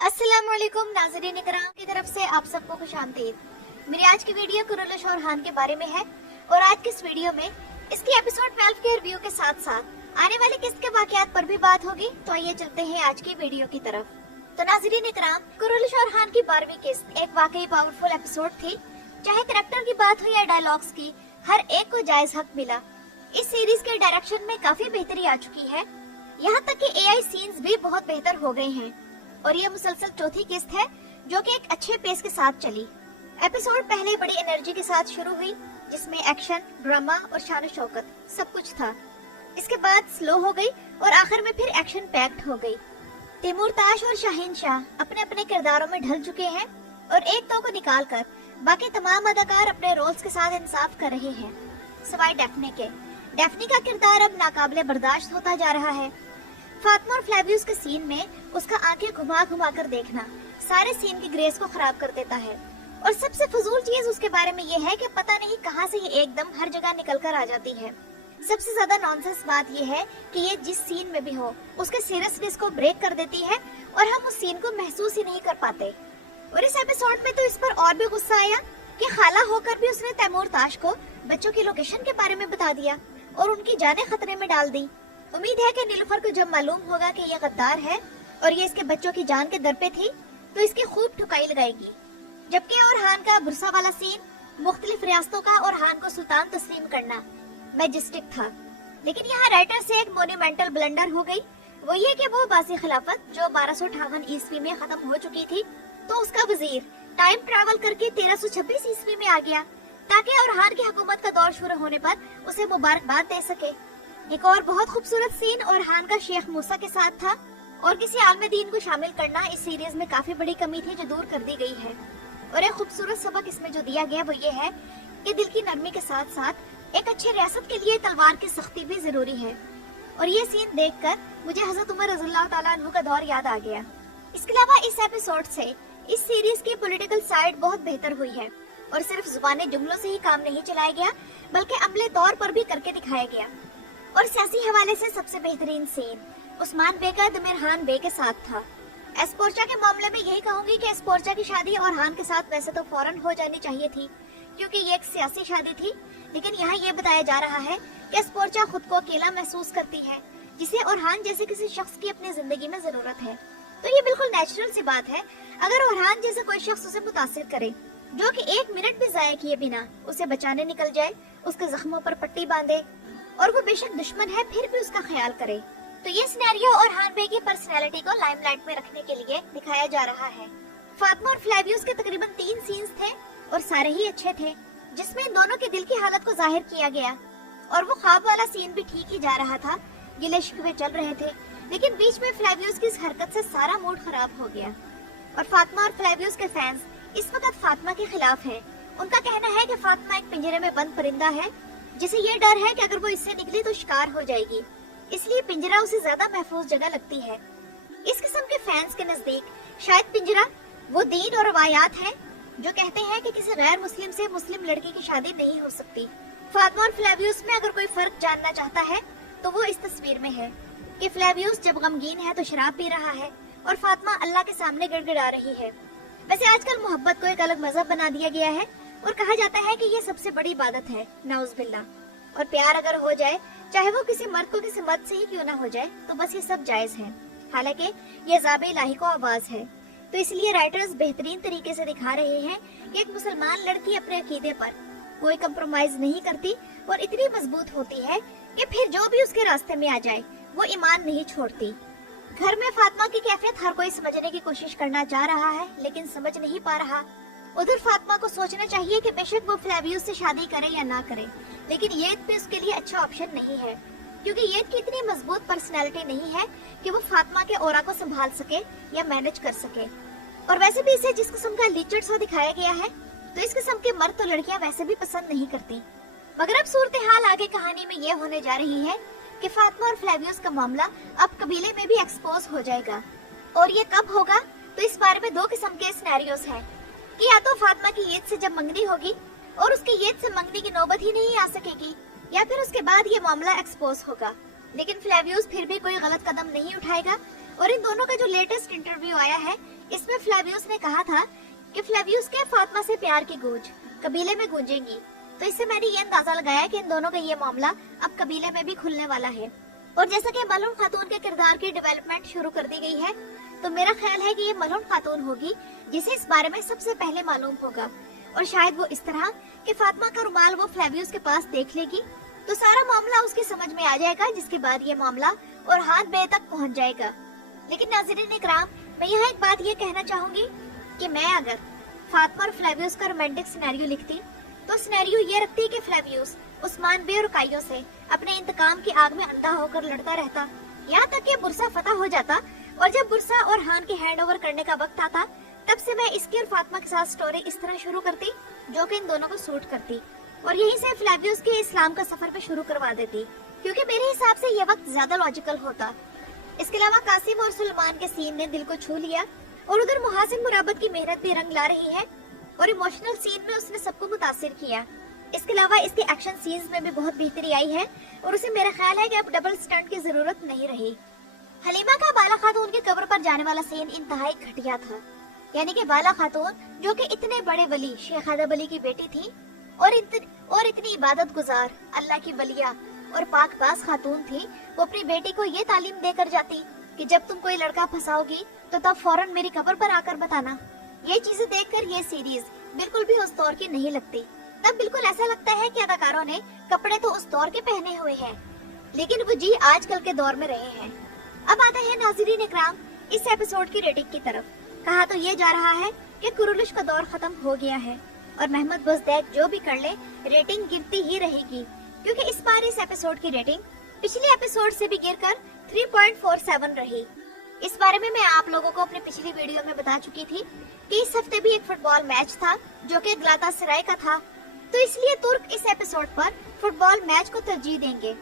अस्सलामुअलैकुम नाज़रीन इकराम की तरफ से आप सबको खुशामदीद। मेरी आज की वीडियो कुरुल शौहर खान के बारे में है और आज की इस वीडियो में इसकी एपिसोड 12 के रिव्यू के साथ साथ आने वाली किस्त के वाकयात पर भी बात होगी। तो आइए चलते हैं आज की वीडियो की तरफ। तो नाज़रीन इकराम, कुरुल शौहर खान की 12वीं किस्त एक वाकई पावरफुल एपिसोड थी। चाहे कैरेक्टर की बात हो या डायलॉग्स की, हर एक को जायज हक मिला। इस सीरीज के डायरेक्शन में काफी बेहतरी आ चुकी है, यहाँ तक कि एआई सीन्स भी बहुत बेहतर हो गए हैं और ये मुसलसल चौथी किस्त है जो कि एक अच्छे पेस के साथ चली। एपिसोड पहले बड़ी एनर्जी के साथ शुरू हुई जिसमें एक्शन, ड्रामा और शान शौकत सब कुछ था। इसके बाद स्लो हो गई और आखिर में फिर एक्शन पैक्ड हो गई। तैमूर ताश और शाहीन शाह अपने अपने किरदारों में ढल चुके हैं और एक दो को निकाल कर बाकी तमाम अदाकार अपने रोल्स के साथ इंसाफ कर रहे हैं, सिवाय डेफने के। डेफनी का किरदार अब नाकाबिले बर्दाश्त होता जा रहा है। फातिमा और फ्लेवियस के सीन में उसका आंखें घुमा घुमा कर देखना सारे सीन की ग्रेस को खराब कर देता है। और सबसे फजूल चीज उसके बारे में ये है कि पता नहीं कहां से ये एकदम हर जगह निकल कर आ जाती है। सबसे ज्यादा नॉनसेंस बात ये है कि ये जिस सीन में भी हो उसके सीरियसनेस को ब्रेक कर देती है और हम उस सीन को महसूस ही नहीं कर पाते। और इस एपिसोड में तो इस पर और भी गुस्सा आया कि खाला होकर भी उसने तैमूर ताश को बच्चों की लोकेशन के बारे में बता दिया और उनकी जानें खतरे में डाल दी। उम्मीद है कि नीलुफर को जब मालूम होगा कि ये गद्दार है और ये इसके बच्चों की जान के दर पे थी तो इसकी खूब ठुकाई लगाएगी। जबकि ऑरहान का बुरसा वाला सीन मुख्तलिफ रियासतों का ऑरहान को सुल्तान तस्लीम करना मैजेस्टिक था, लेकिन यहाँ राइटर से एक मोन्यूमेंटल ब्लंडर हो गई। वो ये कि वो बासी खिलाफत जो 1258 ईस्वी में खत्म हो चुकी थी तो उसका वजीर टाइम ट्रैवल करके 1326 ईस्वी में आ गया ताकि ऑरहान की हुकूमत का दौर शुरू होने पर उसे मुबारकबाद दे सके। एक और बहुत खूबसूरत सीन ऑरहान का शेख मूसा के साथ था और किसी आलम दीन को शामिल करना इस सीरीज में काफी बड़ी कमी थी जो दूर कर दी गई है। और एक खूबसूरत सबक इसमें जो दिया गया वो ये है कि दिल की नरमी के साथ साथ एक अच्छे रियासत के लिए तलवार की सख्ती भी जरूरी है। और ये सीन देखकर मुझे हजरत उमर रज़ियल्लाहु ताला अन्हु का दौर याद आ गया। इसके अलावा इस एपिसोड से इस सीरीज की पॉलिटिकल साइड बहुत बेहतर हुई है और सिर्फ जुबानी जुमलों से ही काम नहीं चलाया गया बल्कि अमले तौर पर भी करके दिखाया गया। और सियासी हवाले से सबसे बेहतरीन सीन उस्मान बे का दमिरहान बे के साथ था। एस्पोर्चा के मामले में यही कहूंगी कि एस्पोर्चा की शादी ऑरहान के साथ वैसे तो फौरन हो जानी चाहिए थी क्योंकि ये एक सियासी शादी थी, लेकिन यहाँ ये बताया जा रहा है कि एस्पोर्चा खुद को अकेला महसूस करती है जिसे ऑरहान जैसे किसी शख्स की अपनी जिंदगी में जरूरत है। तो ये बिल्कुल नेचुरल सी बात है अगर ऑरहान जैसे कोई शख्स उसे मुतासिर करे जो कि एक मिनट भी जाया किए बिना उसे बचाने निकल जाए, उसके जख्मों पर पट्टी बांधे और वो बेशक दुश्मन है फिर भी उसका ख्याल करे। तो ये सिनेरियो ऑरहान बे की पर्सनैलिटी को लाइमलाइट में रखने के लिए दिखाया जा रहा है। फातिमा और फ्लेवियस के तकरीबन 3 सीन्स थे और सारे ही अच्छे थे जिसमें दोनों के दिल की हालत को जाहिर किया गया। और वो ख्वाब वाला सीन भी ठीक ही जा रहा था, गिले शिकवे चल रहे थे, लेकिन बीच में फ्लेवियस की इस हरकत से सारा मूड खराब हो गया। और फातिमा और फ्लेवियस के फैंस इस वक्त फातिमा के खिलाफ है। उनका कहना है कि फातिमा एक पिंजरे में बंद परिंदा है जिसे ये डर है कि अगर वो इससे निकली तो शिकार हो जाएगी, इसलिए पिंजरा उसे ज्यादा महफूज जगह लगती है। इस किस्म के फैंस के नजदीक शायद पिंजरा वो दीन और रवायात हैं जो कहते हैं कि किसी गैर मुस्लिम से मुस्लिम लड़की की शादी नहीं हो सकती। फातिमा और फ्लेवियस में अगर कोई फर्क जानना चाहता है तो वो इस तस्वीर में है कि फ्लेवियस जब गमगीन है तो शराब पी रहा है और फातिमा अल्लाह के सामने गिड़गिड़ा रही है। वैसे आजकल मोहब्बत को एक अलग मजहब बना दिया गया है और कहा जाता है कि ये सबसे बड़ी इबादत है, नाउज़ुबिल्लाह। और प्यार अगर हो जाए चाहे वो किसी मर्द को किसी मर्द से ही क्यों ना हो जाए तो बस ये सब जायज है। हालांकि ये ज़ाबे इलाही को आवाज है, तो इसलिए राइटर्स बेहतरीन तरीके से दिखा रहे हैं कि एक मुसलमान लड़की अपने अकीदे पर कोई कंप्रोमाइज नहीं करती और इतनी मजबूत होती है कि फिर जो भी उसके रास्ते में आ जाए वो ईमान नहीं छोड़ती। घर में फातिमा की कैफियत हर कोई समझने की कोशिश करना चाह रहा है लेकिन समझ नहीं पा रहा। उधर फातिमा को सोचना चाहिए कि बेशक वो फ्लेवियस से शादी करे या ना करे, लेकिन येद पे उसके लिए अच्छा ऑप्शन नहीं है क्योंकि येद की इतनी मजबूत पर्सनैलिटी नहीं है कि वो फातिमा के औरा को संभाल सके या मैनेज कर सके। और वैसे भी इसे जिस किस्म का लीचड़ सा दिखाया गया है तो इस किस्म के मर्द तो लड़कियां वैसे भी पसंद नहीं करती। मगर अब सूरत हाल आगे कहानी में ये होने जा रही है कि फातिमा और फ्लेवियस का मामला अब कबीले में भी एक्सपोज हो जाएगा। और ये कब होगा तो इस बारे में 2 किस्म के सिनेरियोस हैं कि या तो फातिमा की येद से जब मंगनी होगी और उसके येद से मंगनी की नौबत ही नहीं आ सकेगी, या फिर उसके बाद ये मामला एक्सपोज होगा। लेकिन फ्लेवियस फिर भी कोई गलत कदम नहीं उठाएगा और इन दोनों का जो लेटेस्ट इंटरव्यू आया है इसमें फ्लेवियस ने कहा था कि फ्लेवियस के फातिमा से प्यार की गूंज कबीले में गूंजेगी। तो इससे मैंने ये अंदाजा लगाया कि इन दोनों का ये मामला अब कबीले में भी खुलने वाला है। और जैसा कि मलून खातून के किरदार की डेवलपमेंट शुरू कर दी गई है, तो मेरा ख्याल है कि ये मलून खातून होगी जिसे इस बारे में सबसे पहले मालूम होगा। और शायद वो इस तरह कि फातिमा का रुमाल वो फ्लेवियस के पास देख लेगी तो सारा मामला उसकी समझ में आ जाएगा, जिसके बाद ये मामला और हाथ बे तक पहुंच जाएगा। लेकिन नाज़रीन इकराम, मैं यहाँ एक बात ये कहना चाहूंगी कि मैं अगर फातिमा और फ्लेवियस का रोमांटिक सिनेरियो लिखती तो सिनेरियो ये रखती कि फ्लेवियस उस्मान बे और काइयो से अपने इंतकाम की आग में अंधा होकर लड़ता रहता, यहाँ तक कि बुरसा फतह हो जाता। और जब बुरसा और हान के हैंड ओवर करने का वक्त आता, तब से मैं इसकी और फातिमा के साथ स्टोरी इस तरह शुरू करती जो कि इन दोनों को सूट करती, और यहीं से फ्लेवियस के इस्लाम का सफर पे शुरू करवा देती, क्योंकि मेरे हिसाब से ये वक्त ज्यादा लॉजिकल होता। इसके अलावा कासिम और सुलेमान के सीन ने दिल को छू लिया, और उधर मुहासिन मुराबत की मेहनत भी रंग ला रही है, और इमोशनल सीन में उसने सबको मुतासिर किया। इसके अलावा इसके एक्शन सीन्स में भी बहुत बेहतरी आई है, और उसे मेरा ख्याल है कि अब डबल स्टंट की जरूरत नहीं रही। हलीमा का बाला खातून की कब्र पर जाने वाला सीन इंतहाई घटिया था, यानी कि बाला खातून जो कि इतने बड़े वली शेख आदम अली की बेटी थी और इतनी इबादत गुजार अल्लाह की वलिया और पाकबाज खातून थी, वो अपनी बेटी को ये तालीम देकर जाती कि जब तुम कोई लड़का फंसाओगी तो तब फौरन मेरी कब्र पर आकर बताना। ये चीजें देखकर ये सीरीज बिल्कुल भी उस दौर की नहीं लगती। तब बिल्कुल ऐसा लगता है कि अदाकारों ने कपड़े तो उस दौर के पहने हुए हैं, लेकिन वो जी आजकल के दौर में रहे हैं। अब आते हैं नाज़रीन इकराम इस एपिसोड की रेटिंग की तरफ। कहा तो ये जा रहा है कि कुरुलिश का दौर खत्म हो गया है और मोहम्मद बुज़दैक जो भी कर ले रेटिंग गिरती ही रहेगी, क्योंकि इस बार इस एपिसोड की रेटिंग पिछले एपिसोड से भी गिरकर 3.47 रही। इस बारे में मैं आप लोगों को अपनी पिछली वीडियो में बता चुकी थी कि इस हफ्ते भी एक फुटबॉल मैच था जो कि गलातासराय का था, तो इसलिए तुर्क इस एपिसोड पर फुटबॉल मैच को तरजीह देंगे।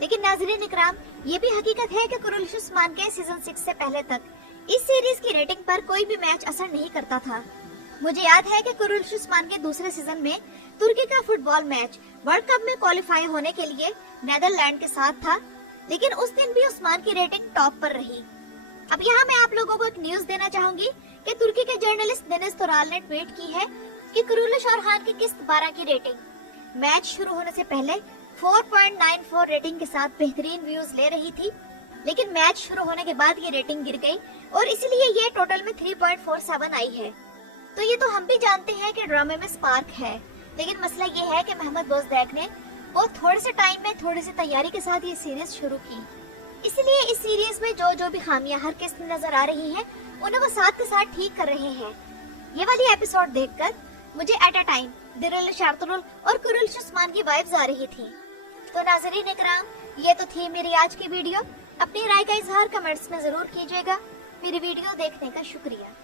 लेकिन नाज़रीन इकराम, ये भी हकीकत है कि कुरुलिश उस्मान के सीजन 6 से पहले तक इस सीरीज की रेटिंग पर कोई भी मैच असर नहीं करता था। मुझे याद है कि कुरुलिश उस्मान के दूसरे सीजन में तुर्की का फुटबॉल मैच वर्ल्ड कप में क्वालिफाई होने के लिए नेदरलैंड के साथ था, लेकिन उस दिन भी उस्मान की रेटिंग टॉप पर रही। अब यहाँ मैं आप लोगों को एक न्यूज देना चाहूंगी कि तुर्की के जर्नलिस्ट डेनिस तोराल ने ट्वीट की है कि कुरुलिश और हान की किस्त 12 की रेटिंग मैच शुरू होने से पहले 4.94 रेटिंग के साथ बेहतरीन व्यूज ले रही थी, लेकिन मैच शुरू होने के बाद ये रेटिंग गिर गई और इसलिए ये टोटल में 3.47 आई है। तो ये तो हम भी जानते हैं कि ड्रामे में स्पार्क है, लेकिन मसला ये है कि मोहम्मद बुज़दैक ने बहुत थोड़े से टाइम में थोड़ी सी तैयारी के साथ ये सीरीज शुरू की, इसलिए इस सीरीज में जो भी खामियां हर किस्त में नजर आ रही हैं, उन्हें वो साथ के साथ ठीक कर रहे हैं। ये वाली एपिसोड देखकर मुझे एट अ टाइम दिरुल शार्तुल और कुरुलिश उस्मान की वाइब्स आ रही थी। तो नाज़रीन इकराम, ये तो थी मेरी आज की वीडियो। अपनी राय का इजहार कमेंट्स में जरूर कीजिएगा। मेरी वीडियो देखने का शुक्रिया।